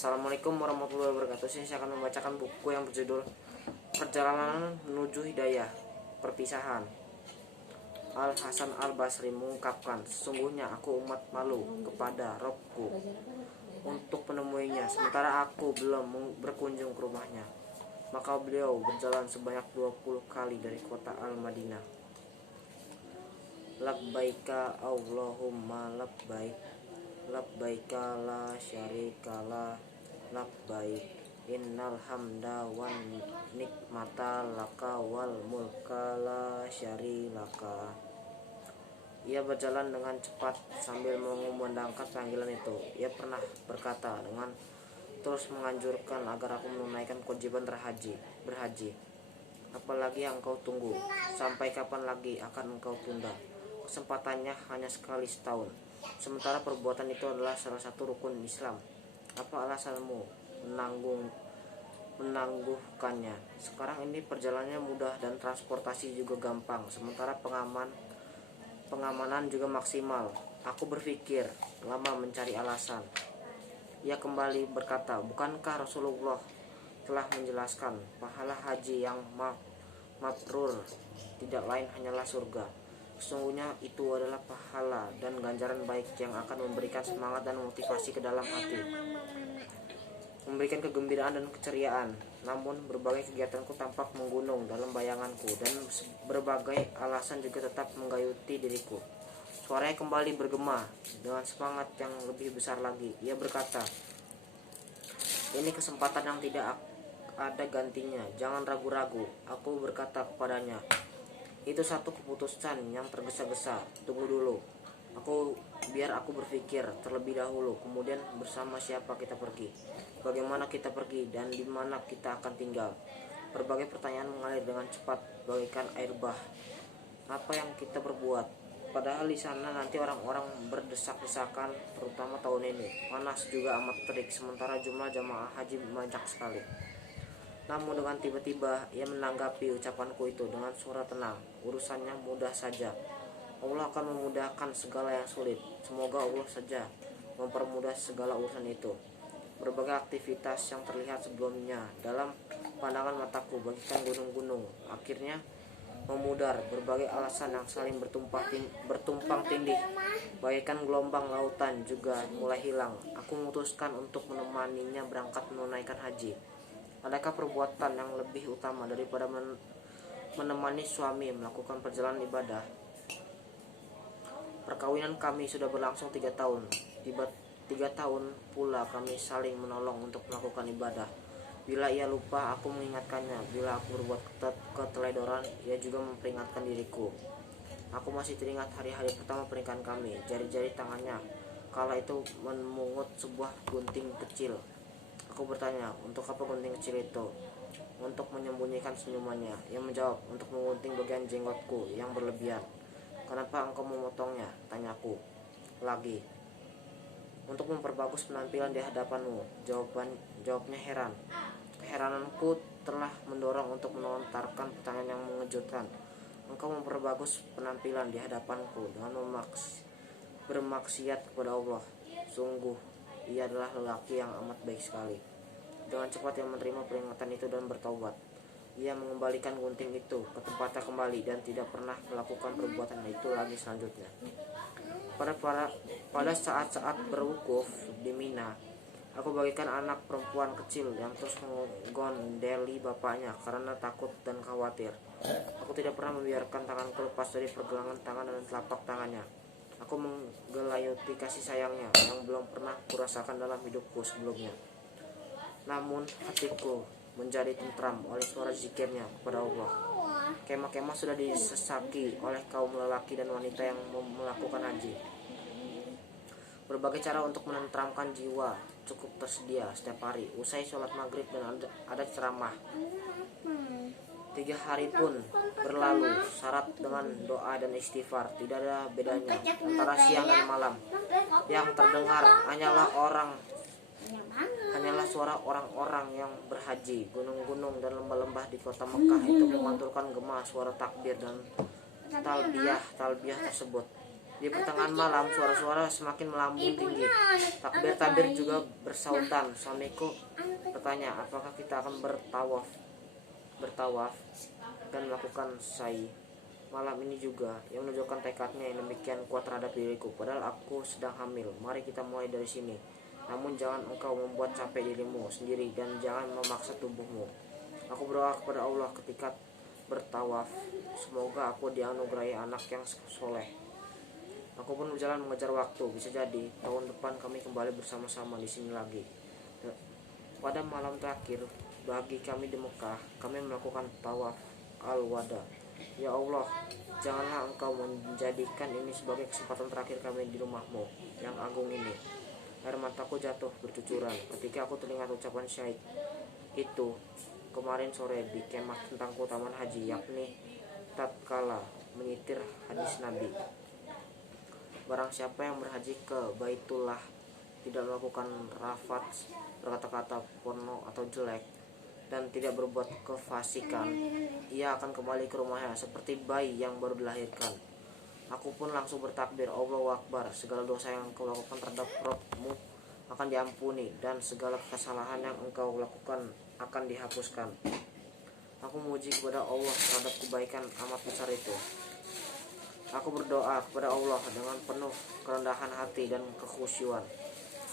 Assalamualaikum warahmatullahi wabarakatuh. Saya akan membacakan buku yang berjudul Perjalanan Menuju Hidayah, Perpisahan. Al Hasan Al Basri mengungkapkan, sesungguhnya aku umat malu kepada Robku untuk menemuinya, sementara aku belum berkunjung ke rumahnya. Maka beliau berjalan sebanyak 20 kali dari kota Al-Madinah. Labbaika Allahumma labbaik, labbaika la syarika la labbaik, innal hamda wan nikmata laka wal mulka la syarika. Ia berjalan dengan cepat sambil mengumandangkan panggilan itu. Ia pernah berkata dengan terus menganjurkan agar aku menunaikan kewajiban berhaji. Apalagi yang engkau tunggu? Sampai kapan lagi akan engkau tunda? Kesempatannya hanya sekali setahun. Sementara perbuatan itu adalah salah satu rukun Islam. Apa alasanmu menangguhkannya? Sekarang ini perjalanannya mudah dan transportasi juga gampang. Sementara pengamanan juga maksimal. Aku berpikir lama mencari alasan. Ia kembali berkata, bukankah Rasulullah telah menjelaskan pahala haji yang mabrur tidak lain hanyalah surga. Sesungguhnya itu adalah pahala dan ganjaran baik yang akan memberikan semangat dan motivasi ke dalam hati, memberikan kegembiraan dan keceriaan. Namun berbagai kegiatanku tampak menggunung dalam bayanganku, dan berbagai alasan juga tetap menggayuti diriku. Suaranya kembali bergema dengan semangat yang lebih besar lagi. Ia berkata, ini kesempatan yang tidak ada gantinya, jangan ragu-ragu. Aku berkata kepadanya, itu satu keputusan yang tergesa-gesa. Tunggu dulu, biar aku berpikir terlebih dahulu. Kemudian bersama siapa kita pergi, bagaimana kita pergi, dan di mana kita akan tinggal. Berbagai pertanyaan mengalir dengan cepat bagaikan air bah. Apa yang kita berbuat? Padahal di sana nanti orang-orang berdesak-desakan, terutama tahun ini. Panas juga amat terik, sementara jumlah jamaah haji banyak sekali. Namun dengan tiba-tiba ia menanggapi ucapanku itu dengan suara tenang. Urusannya mudah saja. Allah akan memudahkan segala yang sulit. Semoga Allah saja mempermudah segala urusan itu. Berbagai aktivitas yang terlihat sebelumnya dalam pandangan mataku bagaikan gunung-gunung akhirnya memudar. Berbagai alasan yang saling bertumpang tindih bagaikan gelombang lautan juga mulai hilang. Aku memutuskan untuk menemaninya berangkat menunaikan haji. Adakah perbuatan yang lebih utama daripada menemani suami melakukan perjalanan ibadah? Perkawinan kami sudah berlangsung 3 tahun. 3 tahun pula kami saling menolong untuk melakukan ibadah. Bila ia lupa, aku mengingatkannya. Bila aku berbuat keteledoran, ia juga memperingatkan diriku. Aku masih teringat hari-hari pertama pernikahan kami. Jari-jari tangannya kala itu memungut sebuah gunting kecil. Aku bertanya, untuk apa gunting kecil itu? Untuk menyembunyikan senyumannya. Ia menjawab, untuk menggunting bagian jenggotku yang berlebihan. Kenapa engkau memotongnya? Tanyaku lagi. Untuk memperbagus penampilan di hadapanmu. Jawabnya heran. Keherananku telah mendorong untuk melontarkan pertanyaan yang mengejutkan. Engkau memperbagus penampilan di hadapanku dengan bermaksiat kepada Allah. Sungguh ia adalah lelaki yang amat baik sekali. Dengan cepat ia menerima peringatan itu dan bertaubat. Ia mengembalikan gunting itu ke tempatnya kembali dan tidak pernah melakukan perbuatan itu lagi selanjutnya. Pada saat-saat berwukuf di Mina, aku bagaikan anak perempuan kecil yang terus menggondeli bapaknya karena takut dan khawatir. Aku tidak pernah membiarkan tanganku lepas dari pergelangan tangan dan telapak tangannya. Aku menggelayuti kasih sayangnya yang belum pernah kurasakan dalam hidupku sebelumnya. Namun hatiku menjadi tentram oleh suara zikirnya kepada Allah. Kemah-kemah sudah disesaki oleh kaum lelaki dan wanita yang melakukan haji. Berbagai cara untuk menenteramkan jiwa cukup tersedia setiap hari. Usai sholat maghrib dan ada ceramah. 3 hari pun berlalu syarat dengan doa dan istighfar. Tidak ada bedanya antara siang dan malam. Yang terdengar hanyalah suara orang-orang yang berhaji. Gunung-gunung dan lembah-lembah di kota Mekah itu memantulkan gema suara takbir dan talbiyah tersebut. Di pertengahan malam, suara-suara semakin melambung tinggi. Takbir-takbir juga bersautan. Suamiku bertanya, apakah kita akan bertawaf dan melakukan sa'i malam ini juga, yang menunjukkan tekadnya yang demikian kuat terhadap diriku. Padahal aku sedang hamil. Mari kita mulai dari sini. Namun jangan engkau membuat capek dirimu sendiri dan jangan memaksa tubuhmu. Aku berdoa kepada Allah ketika bertawaf, semoga aku dianugerahi anak yang soleh. Aku pun berjalan mengejar waktu. Bisa jadi tahun depan kami kembali bersama-sama di sini lagi. Pada malam terakhir bagi kami di Mekah, kami melakukan tawaf al-wada. Ya Allah, janganlah engkau menjadikan ini sebagai kesempatan terakhir kami di rumahmu yang agung ini. Air mataku jatuh bercucuran ketika aku teringat ucapan syahid itu kemarin sore di kemah tentang keutamaan haji, yakni tatkala menyitir hadis Nabi. Barang siapa yang berhaji ke Baitullah tidak melakukan rafats, berkata-kata porno atau jelek, dan tidak berbuat kefasikan, ia akan kembali ke rumahnya seperti bayi yang baru dilahirkan. Aku pun langsung bertakbir, Allahu Akbar. Segala dosa yang engkau lakukan terhadap Rabbmu akan diampuni, dan segala kesalahan yang engkau lakukan akan dihapuskan. Aku memuji kepada Allah terhadap kebaikan amat besar itu. Aku berdoa kepada Allah dengan penuh kerendahan hati dan kekhusyuan,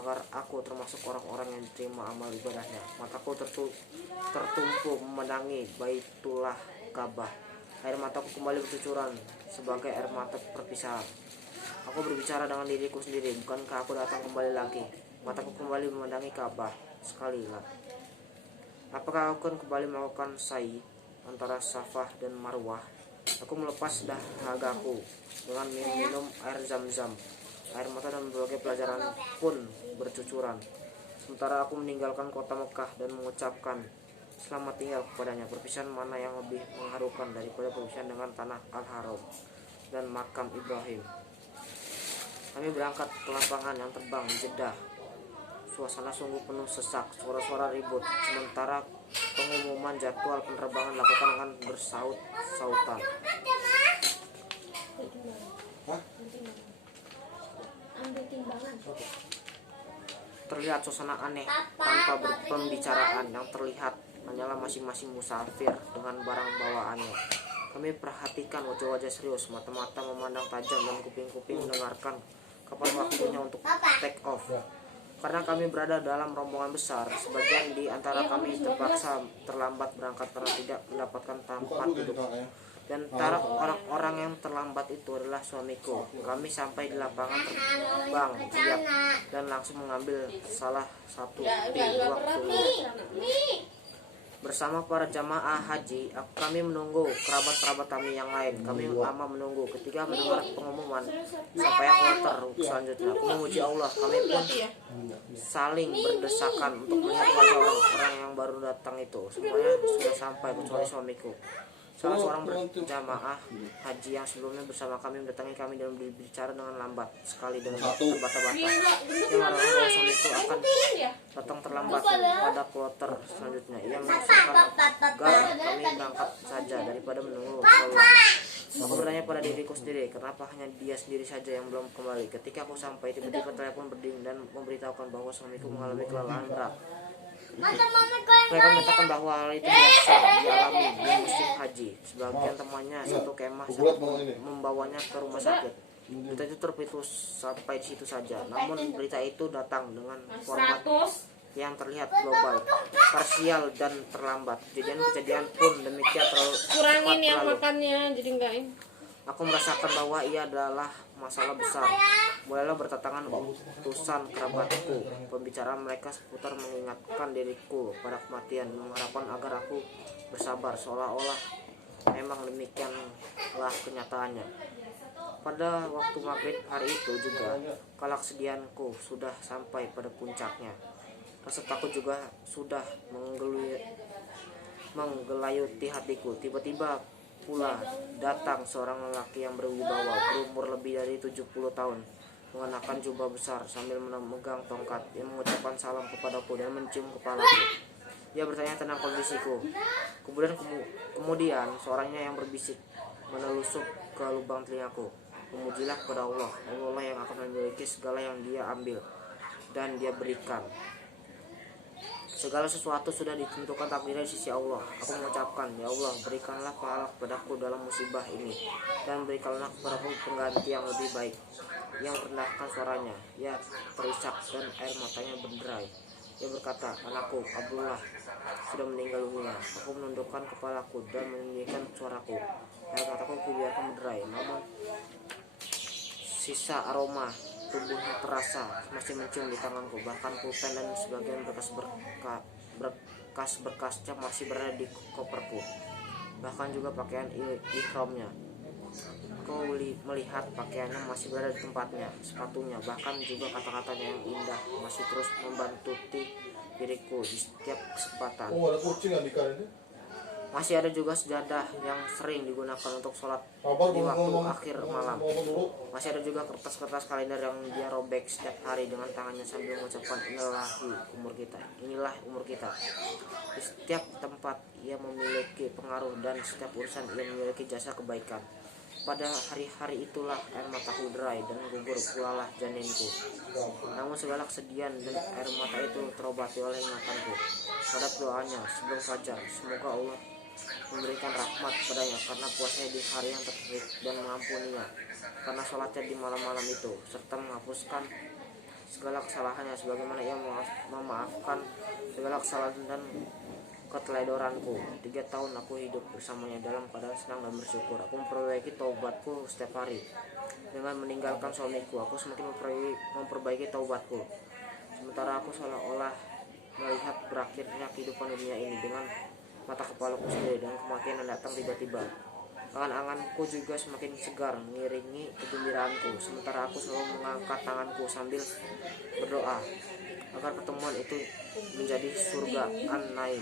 agar aku termasuk orang-orang yang diterima amal ibadahnya. Mataku tertumpu memandangi Baitullah Ka'bah. Air mataku kembali bercucuran sebagai air mata perpisahan. Aku berbicara dengan diriku sendiri, bukankah aku datang kembali lagi? Mataku kembali memandangi Ka'bah sekali lagi. Apakah aku akan kembali melakukan sa'i antara Safah dan Marwah? Aku melepas dahagaku dengan minum air zam-zam. Air mata dan berbagai pelajaran pun bercucuran. Sementara aku meninggalkan kota Mekah dan mengucapkan selamat tinggal kepadanya. Perpisahan mana yang lebih mengharukan daripada perpisahan dengan tanah Al-Haram dan makam Ibrahim. Kami berangkat ke lapangan yang terbang di Jeddah. Suasana sungguh penuh sesak, suara-suara ribut. Sementara pengumuman jadwal penerbangan dilakukan dengan bersaut-sautan. Terlihat suasana aneh tanpa pembicaraan. Yang terlihat hanyalah masing-masing musafir dengan barang bawaannya. Kami perhatikan wajah-wajah serius, mata-mata memandang tajam dan kuping-kuping mendengarkan kapan waktunya untuk take off. Karena kami berada dalam rombongan besar, sebagian di antara kami terpaksa terlambat berangkat karena tidak mendapatkan tempat duduk. Dan antara orang-orang yang terlambat itu adalah suamiku. Kami sampai di lapangan terbang siap dan langsung mengambil salah satu di waktu. Bersama para jamaah haji, kami menunggu kerabat-kerabat kami yang lain. Kami lama menunggu ketika mendengar pengumuman sampai kloter selanjutnya. Aku memuji Allah, kami pun saling berdesakan untuk melihat wajah orang-orang yang baru datang itu. Semuanya sudah sampai kecuali suamiku. Salah seorang berjamaah haji yang sebelumnya bersama kami mendatangi kami dan berbicara dengan lambat sekali dan terbata-bata. Yang mengarahkan bahwa suamiku akan datang terlambat pada kloter selanjutnya. Ia mengusulkan agar kami berangkat saja daripada menunggu terlalu lama. Aku bertanya pada diriku sendiri, kenapa hanya dia sendiri saja yang belum kembali. Ketika aku sampai, tiba-tiba telepon berding dan memberitahukan bahwa suamiku mengalami kelelahan berat. Mereka menyatakan bahwa hal itu biasa dialami di musim haji. Sebagian temannya satu kemah membawanya ke rumah sakit. Berita itu terputus sampai di situ saja. Namun berita itu datang dengan format yang terlihat global, parsial dan terlambat. Kejadian pun demikian terlalu kurangin yang terlalu. makannya jadi enggak. Aku merasakan bahwa ia adalah masalah besar. Mulailah berdatangan utusan kerabatku. Pembicaraan mereka seputar mengingatkan diriku pada kematian, mengharapkan agar aku bersabar, seolah-olah memang demikianlah kenyataannya. Pada waktu maghrib hari itu juga, kala kesedihanku sudah sampai pada puncaknya. Rasa takut juga sudah menggelayuti hatiku. Tiba-tiba pula datang seorang lelaki yang berwibawa, berumur lebih dari 70 tahun, mengenakan jubah besar sambil memegang tongkat. Dia mengucapkan salam kepadaku dan mencium kepalaku. Dia bertanya tentang kondisiku. Kemudian seorangnya yang berbisik menelusup ke lubang telingaku. Memujilah kepada Allah. Allah yang akan memiliki segala yang Dia ambil dan Dia berikan. Segala sesuatu sudah ditentukan takdirnya di sisi Allah. Aku mengucapkan, ya Allah, berikanlah pahala kepadaku dalam musibah ini, dan berikanlah kepadaku pengganti yang lebih baik. Yang merendahkan suaranya, ia terisak dan air matanya berderai. Ia berkata, anakku Abdullah sudah meninggal dunia. Aku menundukkan kepalaku dan meninggikan suaraku. Air mataku kubiarkan berderai, namun sisa aroma tubuhnya terasa masih mencium di tanganku. Bahkan pulpen dan sebagian berkas-berkasnya masih berada di koperku. Bahkan juga pakaian ihramnya. Aku melihat pakaiannya masih berada di tempatnya, sepatunya, bahkan juga kata-katanya yang indah masih terus membantuti diriku di setiap kesempatan. Ada kucing nggak di kanan? Masih ada juga sejadah yang sering digunakan untuk sholat di waktu akhir malam. Masih ada juga kertas-kertas kalender yang dia robek setiap hari dengan tangannya sambil mengucapkan inilah umur kita. Di setiap tempat ia memiliki pengaruh dan setiap urusan ia memiliki jasa kebaikan. Pada hari-hari itulah air mataku derai dan gugur pulalah janinku. Namun segala kesedihan dan air mata itu terobati oleh ingatanku pada doanya sebelum fajar. Semoga Allah memberikan rahmat padanya karena puasanya di hari yang terbaik dan mengampuninya karena sholatnya di malam-malam itu, serta menghapuskan segala kesalahannya sebagaimana ia memaafkan segala kesalahan dan keteledoranku. 3 tahun aku hidup bersamanya dalam keadaan senang dan bersyukur. Aku memperbaiki taubatku setiap hari. Dengan meninggalkan suamiku, aku semakin memperbaiki taubatku. Sementara aku seolah-olah melihat berakhirnya kehidupan dunia ini dengan mata kepalaku sendiri, dan kematian yang datang tiba-tiba. Angan-anganku juga semakin segar mengiringi kegembiraanku. Sementara aku selalu mengangkat tanganku sambil berdoa agar pertemuan itu menjadi surga an-naim.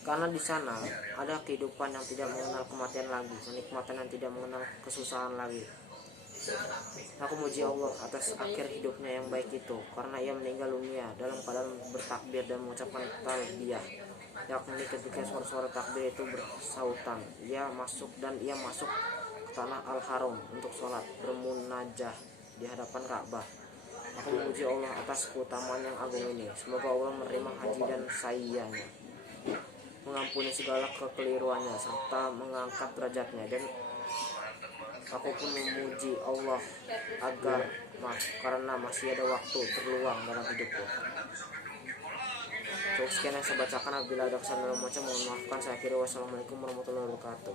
Karena di sana ada kehidupan yang tidak mengenal kematian lagi, kenikmatan yang tidak mengenal kesusahan lagi. Aku muji Allah atas akhir hidupnya yang baik itu, karena ia meninggal dunia dalam keadaan bertakbir dan mengucapkan talbiyah, yakni ketika suara-suara takbir itu bersautan. Ia masuk ke tanah Al-Haram untuk sholat bermunajah di hadapan Ka'bah. Aku memuji Allah atas keutamaan yang agung ini. Semoga Allah menerima haji dan sa'inya, mengampuni segala kekeliruannya serta mengangkat derajatnya. Dan aku pun memuji Allah karena masih ada waktu terluang dalam hidupku. Cukup sekian yang saya bacakan. Apabila ada kesalahan dalam macam, mohon maafkan. Saya akhiri. Wassalamualaikum warahmatullahi wabarakatuh.